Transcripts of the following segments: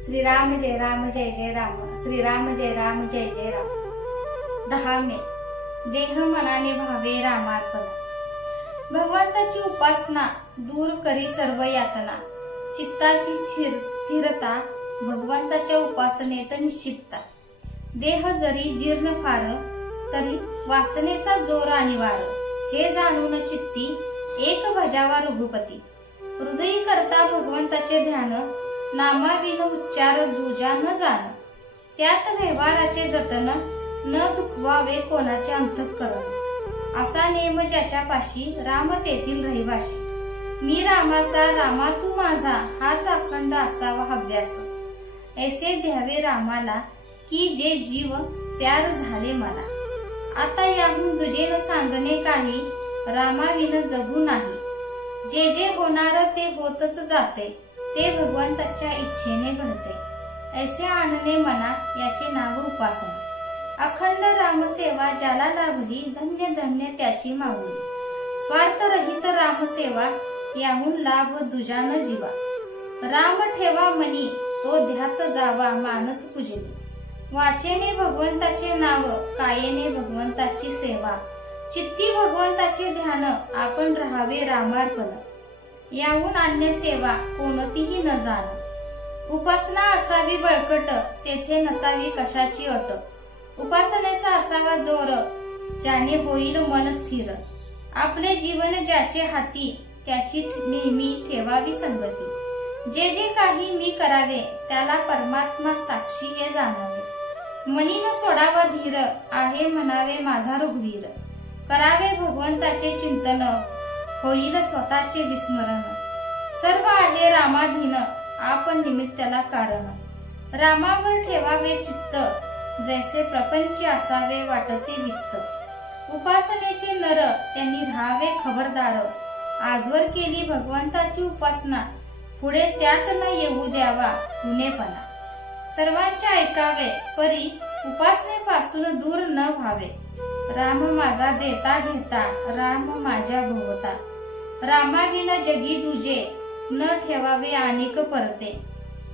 श्रीराम जय जय राम, श्रीराम जय जय राम। 10 मे देह मनाने भावे रामार्पण। भगवंताची उपासना दूर करी सर्व यातना, चित्ताची स्थिरता भगवंताच्या उपासनेत निश्चितता। देह जरी जीर्ण फार तरी वासनेचा जोर आणि वार, हे जाणून चित्ती एक भजावा रघुपती। हृदयी करता भगवंताचे ध्यान, नामाविन उच्चार दूजा न जाण। त्यात व्यवहाराचे जतन, न दुखवावे कोणाचे अंतःकरण। असा नेम ज्याच्या पाशी, राम तेथील रहिवाशी। मी रामाचा, रामा तू माझा, हाच अखंड असावा अभ्यास। ऐसे द्यावे रामाला, की जे जीव प्यार झाले मला। आता याहून तुझे न सांगणे काही, रामाविन जगू नाही। जे जे होणार ते होतच जाते, ते भगवंताच्या इच्छेने घडते। ऐसे आणणे मना, याचे नाव उपासना। अखंड रामसेवा ज्याला लाभली, धन्य धन्य त्याची माऊली। स्वार्थरहित रामसेवा, याहून लाभ दुजा न जीवा। राम ठेवा मनी, तो ध्यात जावा मानस पूजली। वाचेने भगवंताचे नाव, कायेने भगवंताची सेवा। चित्ती भगवंताचे ध्यान, आपण राहावे रामार्पण। याहून अन्य सेवा कोणतीही न जाण। उपासना असावी बळकट, तेथे नसावी कशाची अट। उपासनेचा असावा जोर, ज्याने होईल मन स्थिर। आपले जीवन ज्याचे हाती, त्याची नेहमी ठेवावी संगती। जे जे काही मी करावे, त्याला परमात्मा साक्षी हे जाणावे। मनी न सोडावा धीर, आहे म्हणावे माझा रघुवीर। करावे भगवंताचे चिंतन, होईल स्वतःचे विस्मरण। सर्व आहे रामाधीन, आपण निमित्ताला कारण। रामावर ठेवावे चित्त, जैसे प्रपंच असावे वाटते वित्त। उपासनेचे नर, त्यांनी राहावे खबरदार। आजवर केली भगवंताची उपासना, पुढे त्यात न येऊ द्यावा गुन्हेपणा। सर्वांचे ऐकावे, परी उपासनेपासून दूर न व्हावे। राम माझा देता घेता, राम माझ्या भोवता। रामाविन जगी दुजे, न ठेवावे अनेक परते।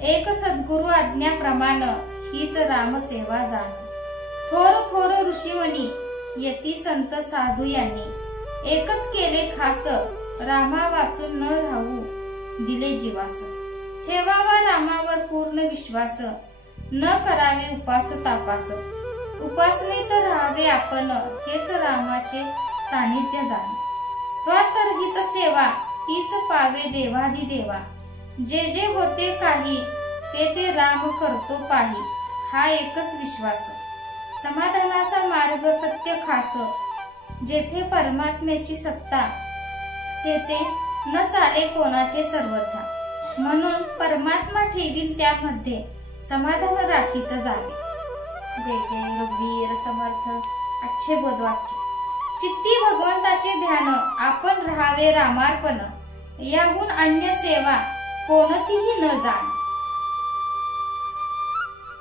एक सद्गुरु आज्ञाप्रमाण, हीच रामसेवा जाण। थोर थोर ऋषीमुनी, यती संत साधू यांनी। एकच केले खास, रामा वाचून न राहू दिले जीवास। ठेवावा रामावर पूर्ण विश्वास, न करावे उपास तापास। उपासनेत राहावे आपण, हेच रामाचे सानिध्य जाण। स्वार्थरहित सेवा, तीच पावे देवाधिदेवा। जे जे होते काही, ते राम करतो पाही, हा एकच विश्वास। समाधानाचा मार्ग सत्य खास, जेथे परमात्म्याची सत्ता, तेथे न चाले कोणाचे सर्वथा। म्हणून परमात्मा ठेवील त्यामध्ये, समाधान राखीत जावे। जय जय रघुवीर समर्थ। अच्छे बोधवाक्य। चित्ती भगवंताचे ध्यान, आपण राहावे रामार्पण। याहून अन्य सेवा कोणतीही न जाण।